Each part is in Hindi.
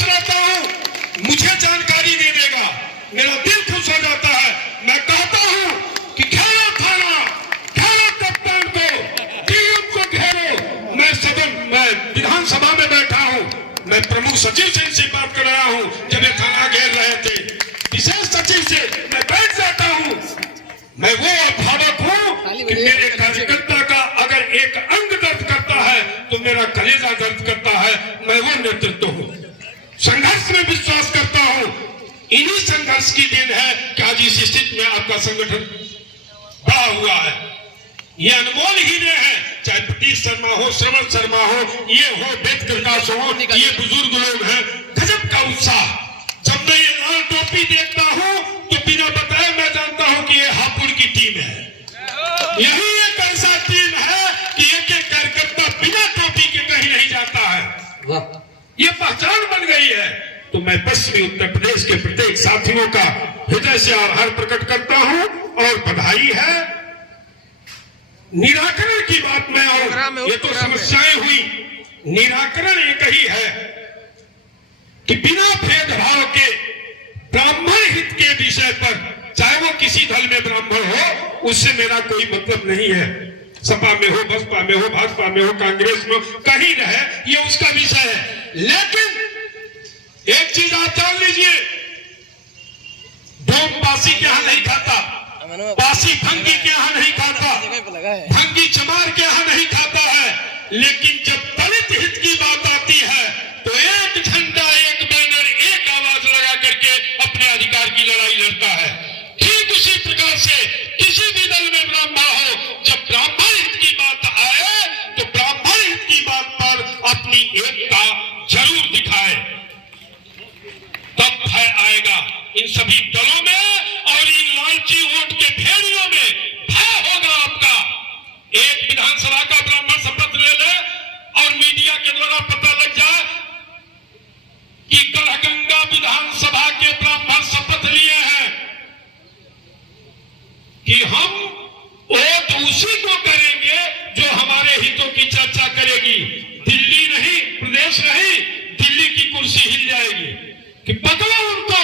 खुश रहता हूं, मुझे जानकारी दे देगा, मेरा दिल खुश हो जाता है। मैं कहता हूं कि घेरो थाना, घेरो कप्तान को, टीम को घेरो। मैं विधानसभा में बैठा हूं, मैं प्रमुख सचिव से इनसे बात कर रहा हूं, जब ये थाना घेर रहे थे, विशेष सचिव से मैं बैठ जाता हूं। मैं वो अभिभावक हूं कि मेरे कार्यकर्ता का अगर एक अंग दर्द करता है तो मेरा कलेजा दर्द करता है। मैं वो नेतृत्व हूं, संघर्ष में विश्वास करता हूं। इन्हीं संघर्ष की देन है कि आज इस स्थिति में आपका संगठन बड़ा हुआ है। ये अनमोल हीरे हैं, चाहे प्रतीश शर्मा हो, श्रवण शर्मा हो, ये हो वेद प्रकाश हो, ये बुजुर्ग लोग हैं। गजब का उत्साह। जब मैं ये लाल टोपी देखता हूं तो बिना बताए मैं जानता हूं कि ये हापुड़ की टीम है। यही एक ऐसा टीम है कि एक एक कार्यकर्ता बिना टोपी के कहीं नहीं जाता है। ये पहचान बन गई है। तो मैं पश्चिमी उत्तर प्रदेश के प्रत्येक साथियों का हृदय से आभार प्रकट करता हूं और बधाई है। निराकरण की बात में आऊं, ये तो समस्याएं हुई, निराकरण एक ही है कि बिना भेदभाव के ब्राह्मण हित के विषय पर, चाहे वो किसी दल में ब्राह्मण हो, उससे मेरा कोई मतलब नहीं है। सपा में हो, बसपा में हो, भाजपा में हो, कांग्रेस में हो, कहीं रहे, ये उसका विषय है। लेकिन एक चीज आप जान लीजिए, ढोंग बासी के यहां नहीं खाता, बासी भंगी के यहां नहीं खाता, भंगी चमार के यहां नहीं खाता है। लेकिन जब दलित हित की बात आती है तो एक झंडा, एक बैनर, एक आवाज लगा करके अपने अधिकार की लड़ाई लड़ता है। ठीक उसी प्रकार से किसी भी दल में ब्राह्मण हो, जब ब्राह्मण हित की बात आए तो ब्राह्मण हित की बात पर अपनी एकता जरूर दिखाए, तब भय आएगा। इन सभी दलों में और इन लालची वोट के भेड़ियों में भय होगा आपका। एक विधानसभा का ब्राह्मण शपथ ले ले और मीडिया के द्वारा पता लग जाए कि गढ़गंगा विधानसभा के ब्राह्मण शपथ लिए हैं कि हम वोट उसी को करेंगे जो हमारे हितों की चर्चा करेगी। दिल्ली नहीं, प्रदेश नहीं, दिल्ली की कुर्सी हिल जाएगी कि पकड़ो उनको,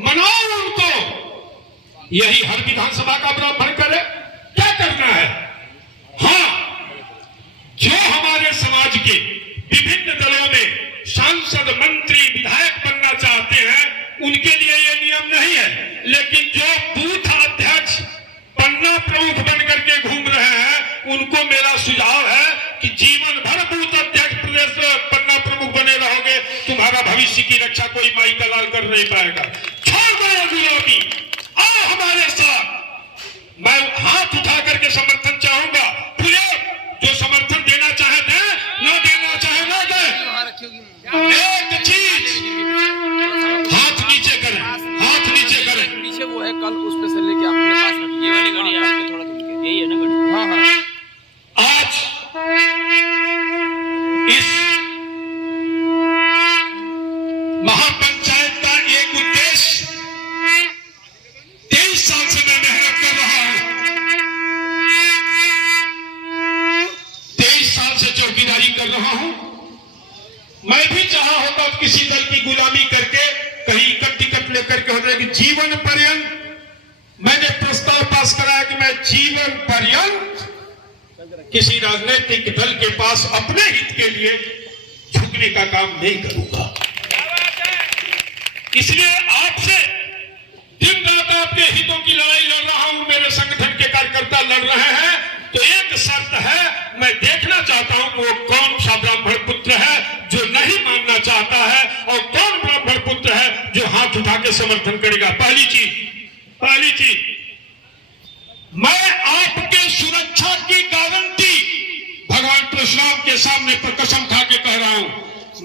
मनाओ उनको। यही हर विधानसभा का ब्राह्मण करे। क्या करना है? हाँ, जो हमारे समाज के विभिन्न दलों में सांसद, मंत्री, विधायक बनना चाहते हैं, उनके लिए ये नियम नहीं है। लेकिन जो बूथ अध्यक्ष, पन्ना प्रमुख बन करके घूम रहे हैं, उनको मेरा सुझाव है कि जीवन भर बूथ अध्यक्ष, प्रदेश पन्ना प्रमुख बने रहोगे, तुम्हारा भविष्य की रक्षा कोई माई का लाल कर नहीं पाएगा। छोड़ दो विरोधी, आओ हमारे साथ। मैं हाथ उठा करके समर्थन चाहूंगा। जो समर्थन देना चाहे दे, न देना चाहे न दे। एक चीज, हाथ नीचे करें, हाथ नीचे करें। पीछे वो है, कल उस पे से लेके अपने पास रखिए। ये वाली गाड़ी है, थोड़ा दूर, यही है ना गाड़ी? हाँ हाँ। आज इस महापंचायत का एक उद्देश्य, 23 साल से मैं मेहनत कर रहा हूं, 23 साल से चौकीदारी कर रहा हूं। मैं भी चाहा होता किसी दल की गुलामी करके कहीं टिकट लेकर के होता कि जीवन पर्यंत, मैंने प्रस्ताव पास कराया कि मैं जीवन पर्यंत किसी राजनीतिक दल के पास अपने हित के लिए झुकने का काम नहीं करूंगा। इसलिए आपसे दिन रात आपके हितों की लड़ाई लड़ रहा हूं। मेरे संगठन के कार्यकर्ता लड़ रहे हैं, तो एक शर्त है, मैं देखना चाहता हूं कि वो कौन सा ब्राह्मण पुत्र है जो नहीं मानना चाहता है और कौन ब्राह्मण पुत्र है जो हाथ उठा के समर्थन करेगा। पहली चीज, मैं आपके सुरक्षा की गारंटी भगवान परशुराम के सामने पर कसम खा के कह रहा हूं।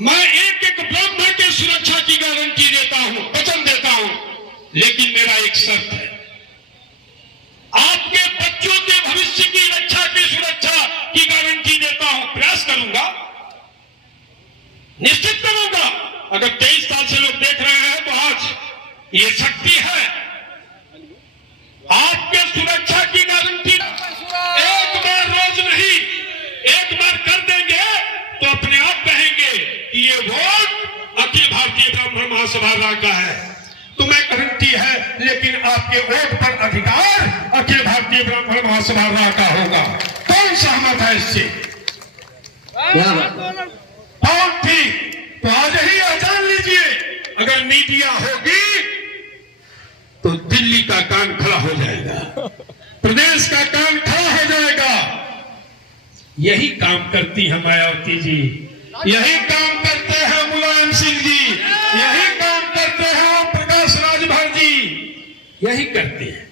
मैं एक एक ब्राह्मण के सुरक्षा की गारंटी देता हूं, वचन देता हूं। लेकिन मेरा एक शर्त है, आपके बच्चों के भविष्य की रक्षा की सुरक्षा की गारंटी देता हूं। प्रयास करूंगा, निश्चित करूंगा। अगर 23 साल से लोग देख रहे हैं तो आज ये शक्ति है। आपके सुरक्षा की गारंटी एक बार रोज नहीं, एक बार कर देंगे तो अपने आप कहेंगे कि ये वोट अखिल भारतीय महासभा का है, तो मैं गारंटी है, लेकिन आपके वोट पर अधिकार अखिल भारतीय ब्राह्मण महासभा का होगा। कौन सहमत है इससे? बहुत ठीक। तो आज ही जान लीजिए, अगर मीडिया होगी तो दिल्ली का कान खड़ा हो जाएगा, प्रदेश का कान खड़ा हो जाएगा। यही काम करती है मायावती जी, यही काम करते हैं मुलायम सिंह जी, यही काम करते हैं प्रकाश राजभर जी, यही करते हैं।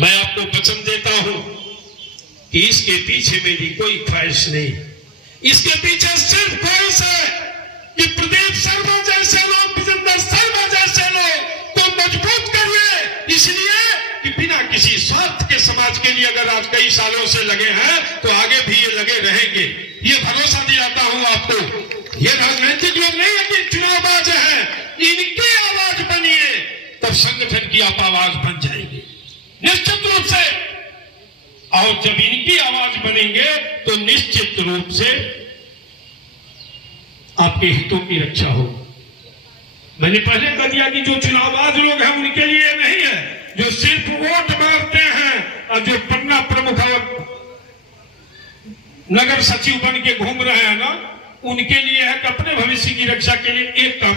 मैं आपको वचन देता हूं कि इसके पीछे मेरी कोई ख्वाहिश नहीं, इसके पीछे सिर्फ ख्वाहिश है कि प्रदीप शर्मा जैसे लोग, विजेंद्र शर्मा जैसे लोग को मजबूत करिए, इसलिए कि बिना किसी स्वार्थ के समाज के लिए अगर आज कई सालों से लगे हैं तो आगे भी ये लगे रहेंगे। ये भरोसा दिलाता हूं आपको। ये राजनीतिक लोग नहीं है कि चुनावबाज हैं, इनकी आवाज बनिए तब संगठन की आप आवाज बन जाएगी निश्चित रूप से। और जब इनकी आवाज बनेंगे तो निश्चित रूप से आपके हितों की रक्षा हो। मैंने पहले कह दिया कि जो चुनावबाज लोग हैं उनके लिए नहीं है, जो सिर्फ वोट मारते हैं और जो पन्ना प्रमुख नगर सचिव बन के घूम रहे हैं ना, उनके लिए है कि अपने भविष्य की रक्षा के लिए एक काम